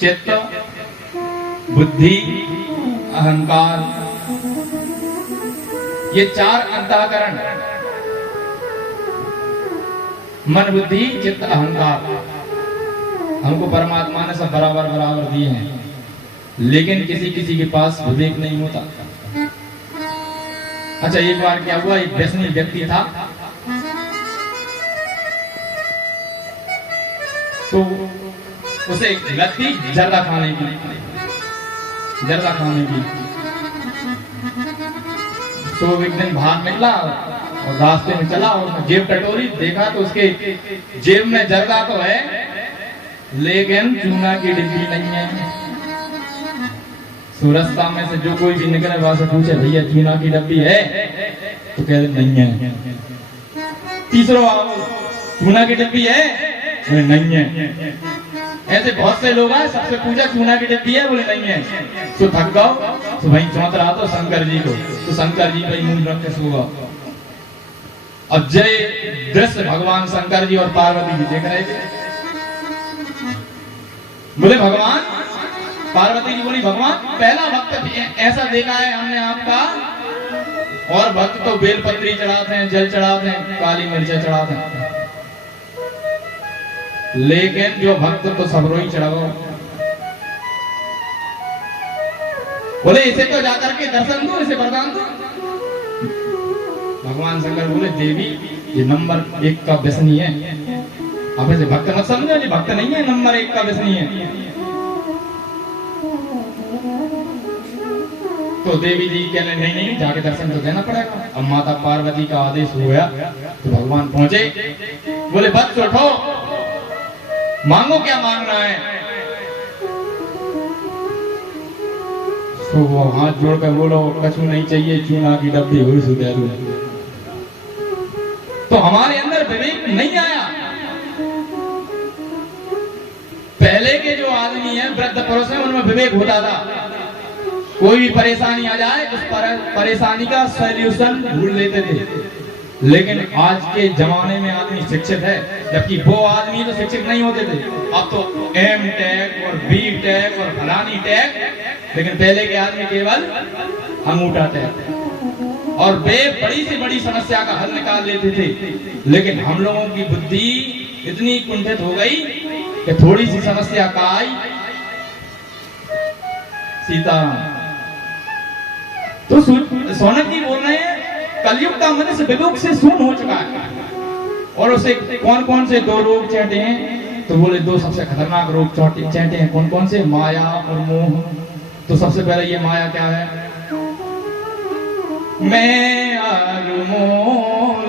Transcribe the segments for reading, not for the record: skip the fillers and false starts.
चित्त, बुद्धि, अहंकार, ये चार अंतःकरण, मन, बुद्धि, चित्त, अहंकार, हमको परमात्मा ने सब बराबर बराबर दिए हैं, लेकिन किसी किसी के पास विवेक नहीं होता। अच्छा, एक बार क्या हुआ, एक व्यसनी व्यक्ति था, तो उसे लत थी जर्दा खाने की, जर्दा खाने की। तो एक दिन बाहर निकला और रास्ते में चला और जेब टटोरी, देखा तो उसके जेब में जर्दा तो है लेकिन चूना की डिब्बी नहीं है। तो रास्ता में से जो कोई भी निकले वहां से पूछे, भैया चूना की डब्बी है? तो कह रहे नहीं है। तीसरा, चूना की डब्बी है? बोले नहीं है। ऐसे बहुत से लोग हैं, सबसे पूछा चूना की डब्बी है? बोले नहीं है। तो थक गओ, तो वहीं चौंक रहा तो शंकर जी को, तो शंकर जी भाई मुंह रख के सो गए। अब जय दृश्य भगवान शंकर जी और पार्वती जी देख रहे थे। बोले भगवान, पार्वती जी बोली भगवान, पहला भक्त ऐसा देखा है हमने आपका, और भक्त तो बेलपत्री चढ़ाते हैं, जल चढ़ाते हैं, काली मिर्चा चढ़ाते हैं, लेकिन जो भक्त तो सबरोई चढ़ाओ। बोले इसे तो जाकर के दर्शन दो, इसे वरदान दो। भगवान शंकर बोले देवी, ये नंबर 1 का व्यसनी है, आप इसे भक्त मत समझो, ये भक्त नहीं है, नंबर 1 का व्यसनी है। तो देवी जी कहने नहीं नहीं, जाके दर्शन तो देना पड़ेगा। अब माता पार्वती का आदेश हुआ तो भगवान पहुंचे। बोले भक्त उठो, मांगो क्या मांगना है। तो वो हाथ जोड़कर बोलो कछु नहीं चाहिए, चूना की डब्बी हुई सुधे। तो हमारे अंदर विवेक नहीं आया। पहले के जो आदमी है, वृद्ध पुरुष है, उनमें विवेक होता था। कोई भी परेशानी आ जाए उस परेशानी का सॉल्यूशन ढूंढ लेते थे। लेकिन आज के जमाने में आदमी शिक्षित है, जबकि वो आदमी तो शिक्षित नहीं होते थे। अब तो M.Tech और B.Tech और फलानी टेक, लेकिन पहले के आदमी केवल अंगूठा टेक, और वे बड़ी से बड़ी समस्या का हल निकाल लेते थे। लेकिन हम लोगों की बुद्धि इतनी कुंठित हो गई कि थोड़ी सी समस्या का आई, सीताराम। तो सोनक जी बोल रहे हैं कलयुग का मनुष्य विवेक से शून्य हो चुका है। और उसे कौन कौन से 2 रोग चाहते हैं? तो बोले 2 सबसे खतरनाक रोग चाहते हैं। कौन कौन से? माया और मोह। तो सबसे पहले ये माया क्या है? मैं मोल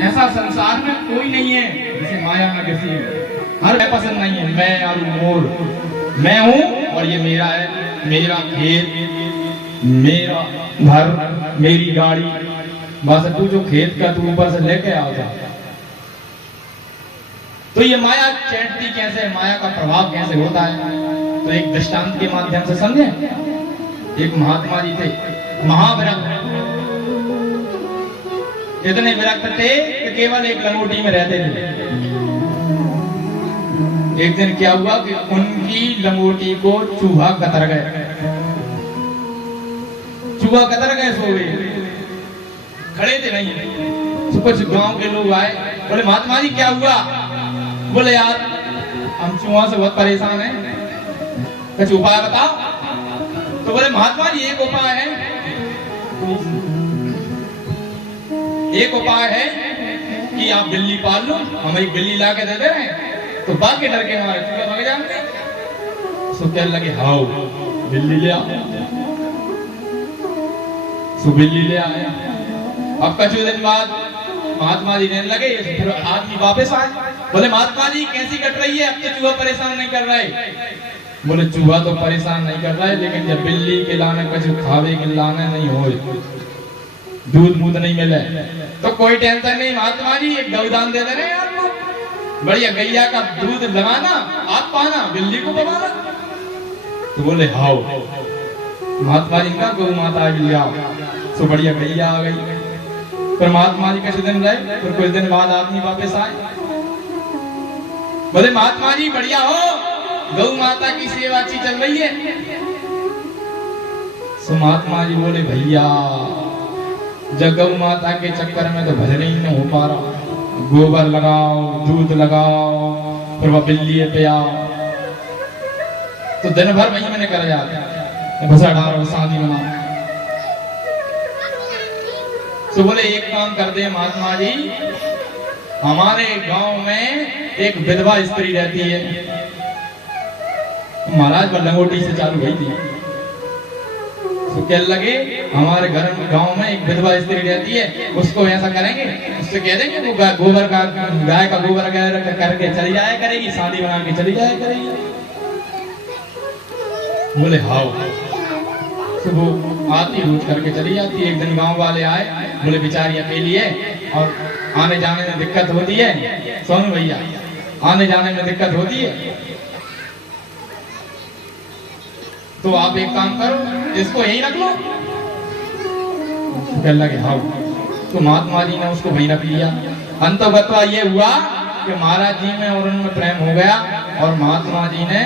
ऐसा संसार में कोई नहीं है जिसे माया न किसी हर पसंद नहीं है। मैं और मोर, मैं हूँ और ये मेरा है, मेरा खेत, मेरा घर, मेरी गाड़ी, बस तू जो खेत का तू ऊपर से लेके आता। तो ये माया चैटती कैसे, माया का प्रभाव कैसे होता है? तो एक दृष्टांत के माध्यम से समझे। एक महात्मा जी थे, महाविरक्त, इतने विरक्त थे कि केवल एक लंगोटी में रहते थे। एक दिन क्या हुआ कि उनकी लंगोटी को चूहा कतर गए, चूहा कतर गए, सो गए, खड़े थे नहीं। तो कुछ गांव के लोग आए, बोले महात्मा जी क्या हुआ? बोले यार हम चूहा से बहुत परेशान हैं, कुछ उपाय बताओ। तो बोले महात्मा जी एक उपाय है, एक उपाय है कि आप बिल्ली पाल लो, हम एक बिल्ली ला के दे दे रहे हैं, तो बाकी डर के हमारे चूहे भाग जाएंगे। सो कहने लगे हाउ बिल्ली ले आओ। सो बिल्ली ले आए। अब कुछ दिन बाद महात्मा जी रहने लगे, फिर आदमी वापस आए, बोले महात्मा जी कैसी कट रही है? अब तो चूहा परेशान नहीं कर रहे। बोले चूहा तो परेशान नहीं कर रहा है, लेकिन जब बिल्ली के लाने कुछ खावे के लाने नहीं हो, दूध मूध नहीं मिले तो कोई टेंशन नहीं महात्मा जी, एक गौदान दे दे रहे हैं आपको, बढ़िया गैया का दूध लगाना, आप पाना, बिल्ली को पवाना। तो बोले हाउ। महात्मा जी का गौ माता ले आओ। तो बढ़िया गैया आ गई। फिर महात्मा जी कुछ दिन रहे, फिर कुछ दिन बाद आदमी वापस आए, बोले महात्मा जी बढ़िया हो, गौ माता की सेवा अच्छी चल रही है। तो महात्मा जी बोले भैया जब गौ माता के चक्कर में तो भजन ही नहीं हो पा रहा, गोबर लगाओ, दूध लगाओ, फिर वह बिल्ली पे आओ, तो दिन भर वही मैंने कर जाता, भसा डालो, शादी बना। तो बोले एक काम कर दे महात्मा जी, हमारे गांव में एक विधवा स्त्री रहती है, महाराज पर लंगोटी से चालू हुई थी। तो कहने लगे हमारे घर गांव में एक विधवा स्त्री रहती है, उसको ऐसा करेंगे, उससे कह देंगे वो गोबर का, गाय का गोबर करके चली जाया करेगी, शादी बना के चली जाया करेगी। बोले हाउ। तो वो आती रोज करके चली जाती। एक दिन गांव वाले आए, बोले बेचारी अकेली है और आने जाने में दिक्कत होती है, सोनू भैया आने जाने में दिक्कत होती है, तो आप एक काम करो इसको यहीं रख लो। कहने लगे हाँ। तो महात्मा जी ने उसको वहीं रख लिया। अंतगतवा ये हुआ कि महाराज जी में और उनमें प्रेम हो गया और महात्मा जी ने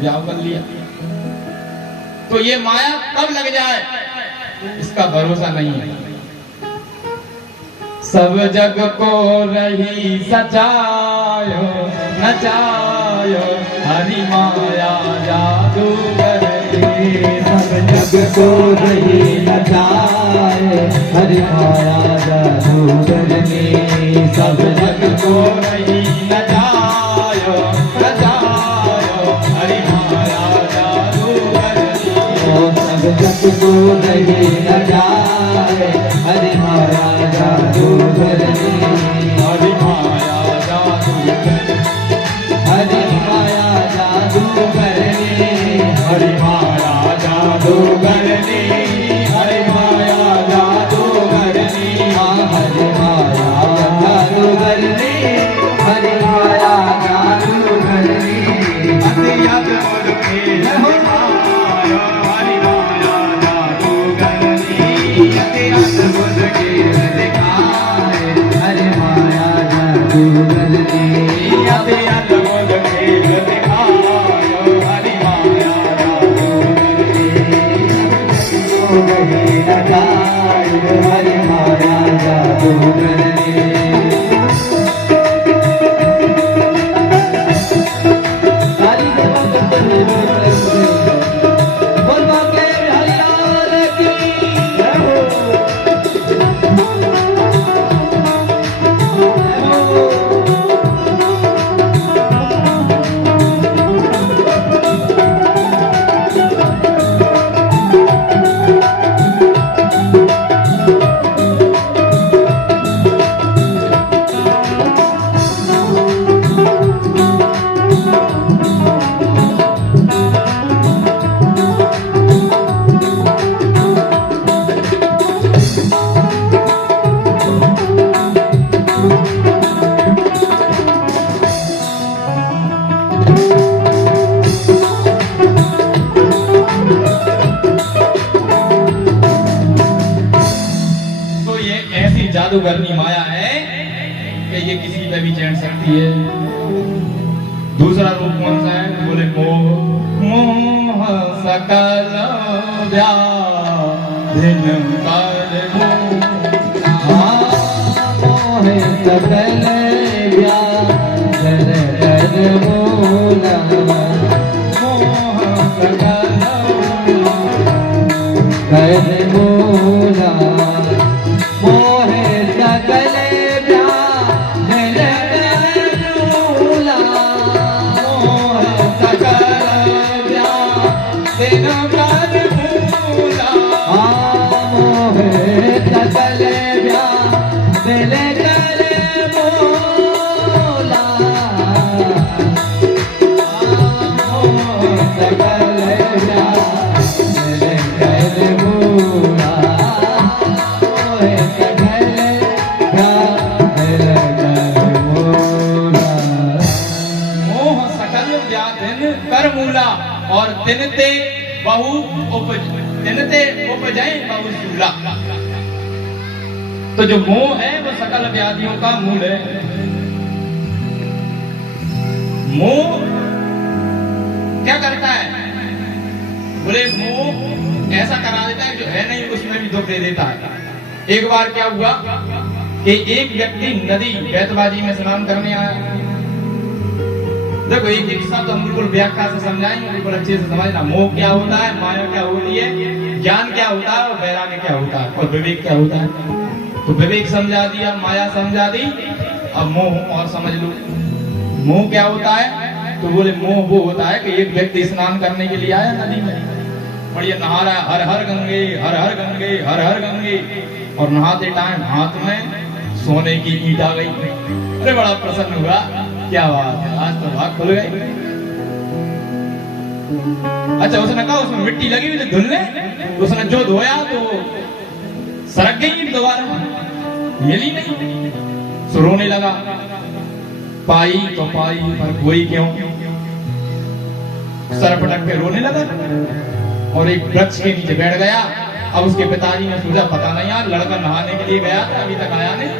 ब्याह कर लिया। तो ये माया कब लग जाए इसका भरोसा नहीं है। सब जग को रही सचायो नचायो हरि माया जादू सब जग को रही नचाए हरि माया जादूगरनी। सब जग को रही नचायो नचायो हरि माया जादूगरनी। सब जग को रही नचाए हरि माया जादूगरनी। हरि माया जादूगरनी। हरि माया जादूगरनी। हरि माया जादूगरनी। हरि माया जादूगरनी। हरि माया जादूगरनी। हरि माया जादूगरनी। अति अद्भुत खेल दिखायो हरि माया जादूगरनी। अति अद्भुत खेल दिखाए हरि माया जादूगरनी। अति अद्भुत खेल दिखायो हरि माया जादूगरनी। हरि माया जादूगरनी। जादूगरनी माया है कि ये किसी पे भी चढ़ सकती है। दूसरा रूप कौन सा है? बोले मोह। मोह सकल व्याधिन कर मोह। मोह सकल व्याधिन कर मूला। मोह सकल कर मूला। मोह सकल व्याधिन कर मूला। मोह सकल व्याधिन कर मूला। मोह सकल व्याधिन कर मूला। मोह सकल व्याधिन कर मूला। मोह सकल व्याधिन कर मूला। मोह सकल व्याधिन कर मूला। और तिनते बहु तिनते उपजय बहु सूला। तो जो मोह है वो सकल व्याधियों का मूल है। मोह क्या करता है? बोले मोह ऐसा करा देता है जो है नहीं उसमें भी दुख दे देता है। एक बार क्या हुआ कि एक व्यक्ति नदी बैतबाजी में स्नान करने आया। देखो एक एक शब्द हम बिल्कुल व्याख्या से समझाएंगे, बिल्कुल अच्छे से समझना। मोह क्या होता है, माया क्या होती है, ज्ञान क्या होता है और वैराग्य क्या होता है और विवेक क्या होता है। तो विवेक समझा दिया, माया समझा दी, अब मोह और समझ लो। मोह क्या होता है? तो बोले मोह वो होता है कि एक व्यक्ति स्नान करने के लिए आया नदी में और ये नहा रहा है, हर हर गंगे हर हर गंगे हर हर गंगे। और नहाते टाइम हाथ में सोने की ईंट आ गई। अरे बड़ा प्रसन्न हुआ, क्या बात है, आज तो भाग खुल गई। अच्छा उसने कहा उसमें मिट्टी लगी हुई थी धुलने, उसने जो धोया तो सरक गई ईंट दोबारा, मिली नहीं। सो रोने लगा। पाई तो पाई पर कोई क्यों, सर पटक के रोने लगा और एक वृक्ष के नीचे बैठ गया। अब उसके पिताजी ने सोचा पता नहीं यार लड़का नहाने के लिए गया था अभी तक आया नहीं,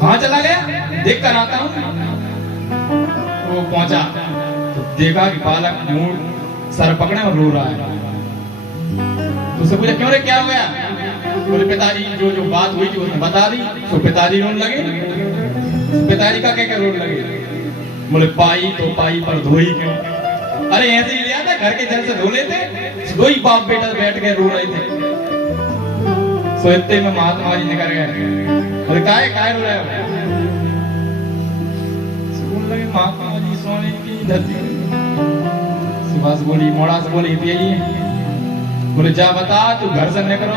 कहाँ चला गया, देख कर आता हूं। वो पहुंचा तो देखा कि बालक मुंह सर पकड़े और रो रहा है। तो उससे पूछा क्यों रे, क्या हो गया? बोले पिताजी जो जो बात हुई थी उसने बता दी। तो पिताजी रोने लगे। पिताजी का क्या रोने लगे? बोले पाई तो पाई पर धोई क्यों? अरे ऐसे ही लिया था, घर के जल से धो लेते, दो ही बाप बेटा बैठ के रो रहे थे। सो इतने में महात्मा जी निकल गए। अरे काय रो रहे हो? लगे महात्मा जी सोने की धरती। सुबह से बोली, मोड़ा से बोली पिए। बोले जा बता तू घर से निकलो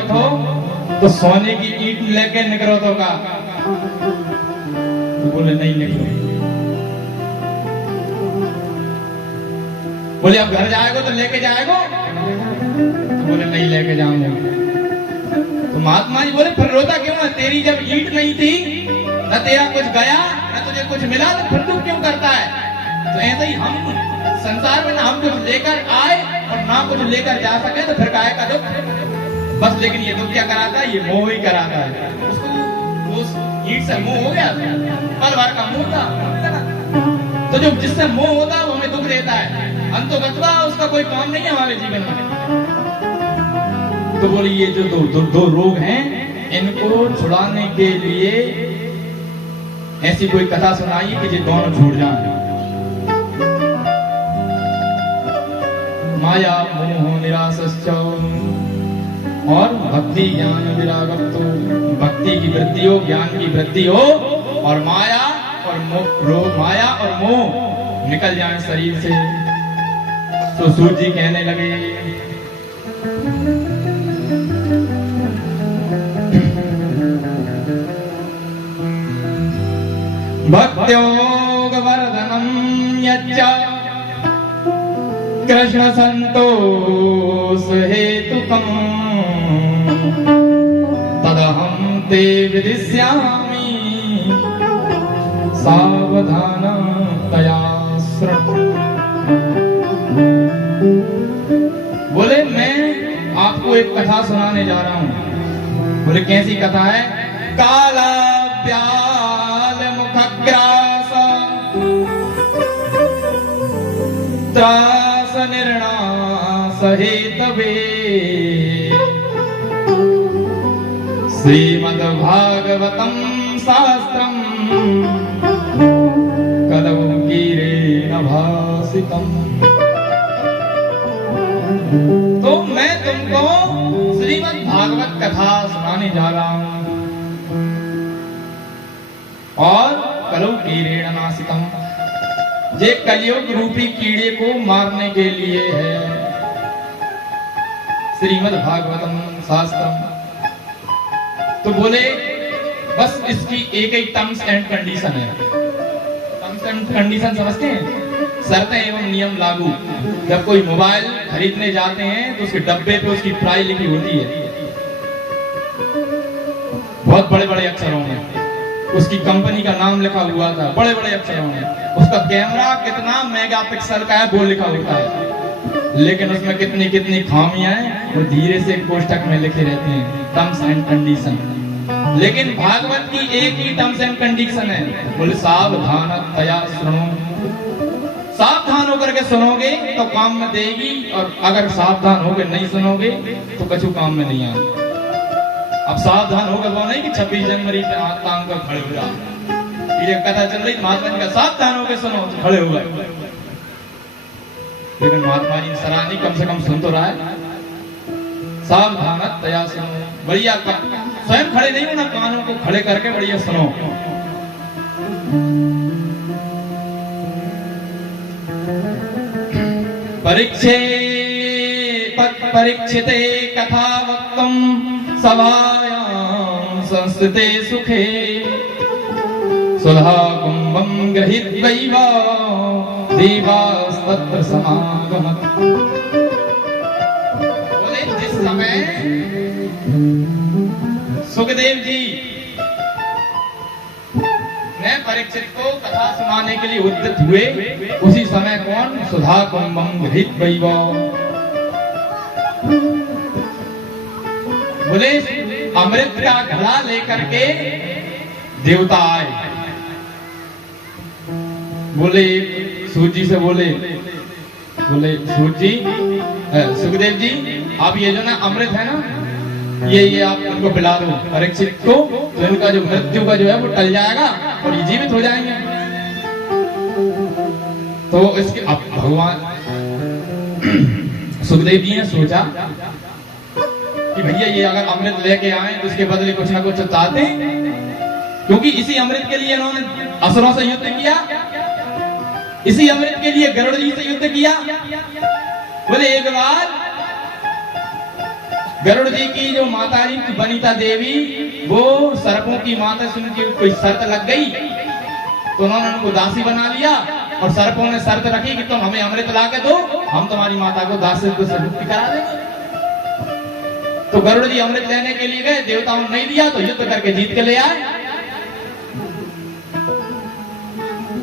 तो सोने की ईंट लेके निकलो तो का? तो बोले नहीं निकलो। बोले अब घर जाएगो तो लेके जाएगो? तो बोले नहीं लेके जाऊंगा। तो महात्मा जी बोले फिर रोता क्यों है? तेरी जब ईंट नहीं थी न तेरा कुछ गया न तुझे कुछ मिला तो फिर तू क्यों करता है? तो ऐसे ही हम संसार में ना हम कुछ लेकर आए और ना कुछ लेकर जा सके तो फिर काहे का दुख बस। लेकिन ये दुख क्या कराता है? ये मोह ही कराता है। उसको उस ईंट से मोह हो गया, पल भर का मोह था। तो जो जिससे मोह होता है वो हमें दुख देता है, अंतोगत्वा उसका कोई काम नहीं है हमारे जीवन में। तो बोले ये जो दो रोग हैं इनको छुड़ाने के लिए ऐसी कोई कथा सुनाइए कि ये दोनों छूट जाएं। माया मोह निरासश्च और भक्ति ज्ञान विरागत्तो। भक्ति की वृद्धि हो, ज्ञान की वृद्धि हो और माया और मोह निकल जाए शरीर से। तो सूर्य जी कहने लगे भक्त्योग वर्धनम यच्च कृष्ण संतोष हेतुकम् तदहं ते विदिष्यामि सावधानतया शृणु। बोले मैं आपको एक कथा सुनाने जा रहा हूं। बोले कैसी कथा है? काला व्याल मुखग्रास श्वास निर्णा सहितवे श्रीमद्भागवतं शास्त्रम् कलौ कीरेण भासितम्। तो मैं तुमको श्रीमद् भागवत कथा सुनाने जा रहा हूं और कलौ कीरेण नासितम्, ये कलयुग रूपी कीड़े को मारने के लिए है। श्रीमद् भागवतम शास्त्रम। तो बोले बस इसकी एक एक टर्म्स एंड कंडीशन है। टर्म्स एंड कंडीशन समझते हैं? शर्तें एवं नियम लागू। जब कोई मोबाइल खरीदने जाते हैं तो उसके डब्बे पे उसकी प्राइस लिखी होती है बहुत बड़े बड़े अक्षरों में, उसकी कंपनी का नाम लिखा हुआ था बड़े बड़े अक्षरों में, उसका कैमरा कितना मेगापिक्सल का है वो लिखा होता है, लेकिन उसमें कितनी कितनी खामियां हैं वो धीरे से कोष्ठक में लिखे रहते हैं, टर्म्स एंड कंडीशन। लेकिन भागवत की एक ही टर्म्स एंड कंडीशन है, बोले सावधानतया सुनो। सावधान होकर के सुनोगे तो काम में देगी, और अगर सावधान होकर नहीं सुनोगे तो कछु काम में नहीं आएगी। अब सावधान होकर वो नहीं कि 26 जनवरी पे हाथ तांग कर खड़े हो जाओ, ये कथा चल रही महात्मा जी का, सावधान होकर सुनो तो खड़े हो गए। लेकिन महात्मा जी सराहनीय कम से कम सुन तो रहा है, सावधानतया सुनो। बढ़िया स्वयं खड़े नहीं होना, कानों को खड़े करके बढ़िया सुनो। परीक्षिते कथा वक्तुं सभायां संस्थिते सुखे सुधा कुंभं गृहीत्वैव देवास्तत्र समागमत्। बोले जिस समय सुखदेव जी ने परीक्षित को कथा सुनाने के लिए उद्यत हुए, उसी समय कौन? सुधा कुंभं गृहीत्वैव। बोले अमृत का घड़ा लेकर के देवता आए। बोले सूत जी से बोले सूत जी, सुखदेव जी आप ये जो ना अमृत है ना, ये आप उनको पिला दो परीक्षित को, तो इनका जो मृत्यु का जो है वो टल जाएगा और ये जीवित हो जाएंगे। तो इसके अब भगवान सुखदेव जी ने सोचा कि भैया ये अगर अमृत लेके आए तो उसके बदले कुछ ना कुछ चाहते हैं, क्योंकि इसी अमृत के लिए इन्होंने असुरों से युद्ध किया, इसी अमृत के लिए गरुड़ जी से युद्ध किया। बोले एक बार गरुड़ जी की जो माता जी वनिता देवी, वो सर्पों की माता से उनकी कोई शर्त लग गई, तो उन्होंने उनको दासी बना लिया, और सर्पों ने शर्त रखी कि तुम हमें अमृत ला के दो, हम तुम्हारी माता को दासी से मुक्ति करा देंगे। तो गरुड़ जी अमृत लेने के लिए गए, देवताओं ने नहीं दिया तो युद्ध करके जीत के ले आए।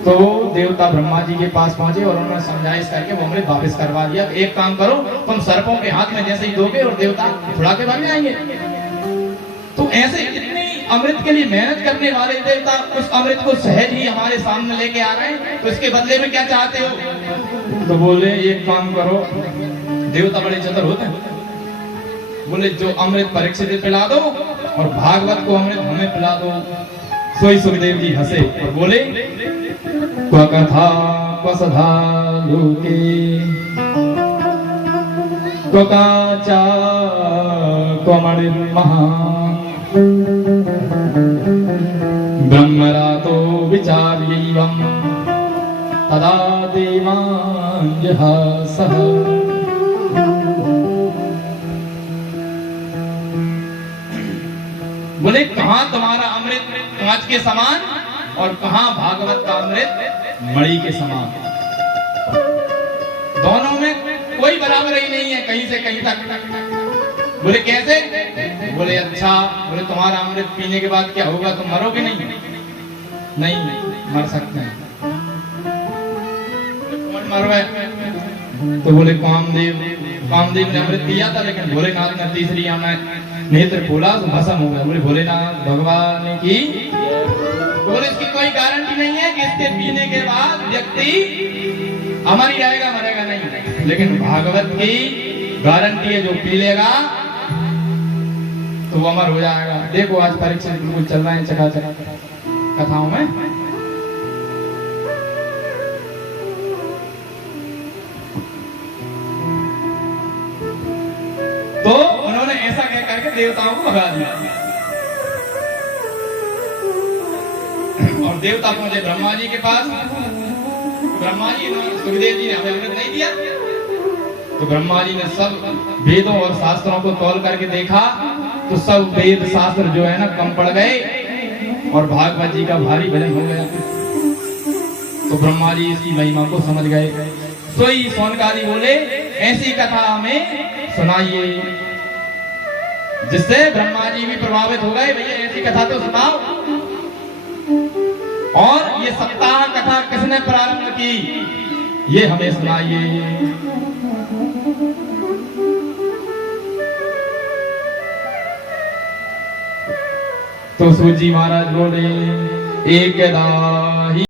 तो देवता ब्रह्मा जी के पास पहुंचे और उन्होंने समझाइश करके वो अमृत वापस करवा दिया। एक काम करो, तुम सर्पों के हाथ में जैसे ही दोगे और देवता छुड़ा के भाग जाएंगे। तो ऐसे इतनी अमृत के लिए मेहनत करने वाले देवता उस अमृत को सहज ही हमारे सामने लेके आ रहे हैं, तो इसके बदले में क्या चाहते हो? तो बोले एक काम करो, देवता बड़े चतुर होते हैं, बोले जो अमृत परीक्षित पिला दो और भागवत को अमृत हमें पिला दो। सोई सुखदेव जी हंसे और बोले क्व कथा क्व सधा लोके क्व काचा क्व मणिर्महान् ब्रह्मरातो विचार्यैवं तदा देवान् जहासः। बोले कहां तुम्हारा अमृत कांच के समान और कहां भागवत का अमृत मणि के समान। दोनों में कोई बराबरी नहीं है कहीं से कहीं तक। बोले कैसे? बोले अच्छा, बोले तुम्हारा अमृत पीने के बाद क्या होगा, तुम मरोगे नहीं? नहीं मर सकते हैं। कौन मर गए? तो बोले कामदेव ने अमृत पिया था, लेकिन भोलेनाथ ने तीसरी आना नेत्र खोला तो भस्म हो गया। बोले भोलेनाथ भगवान की। तो बोले इसकी कोई गारंटी नहीं है कि इसके पीने के बाद व्यक्ति अमर ही रहेगा, मरेगा नहीं। लेकिन भागवत की गारंटी है, जो पी लेगा तो वो अमर हो जाएगा। देखो आज परीक्षा बिल्कुल चल रहा है चकाचक कथाओं में। तो उन्होंने ऐसा कह करके देवताओं को भगा दिया और देवता पहुंचे ब्रह्मा जी के पास। ब्रह्मा जी ने सुखदेव जी ने हमें अमृत नहीं दिया, तो ब्रह्मा जी ने सब वेदों और शास्त्रों को तौल करके देखा तो सब वेद शास्त्र जो है ना कम पड़ गए और भागवत जी का भारी भजन हो गया। तो ब्रह्मा जी इसकी महिमा को समझ गए। सोई सोनकादी बोले ऐसी कथा हमें सुनाइए, जिससे ब्रह्मा जी भी प्रभावित हो गए, भैया ऐसी कथा तो सुनाओ। और ये सप्ताह कथा किसने प्रारंभ की, ये हमें सुनाइए। तो सूत जी महाराज बोले एकदा ही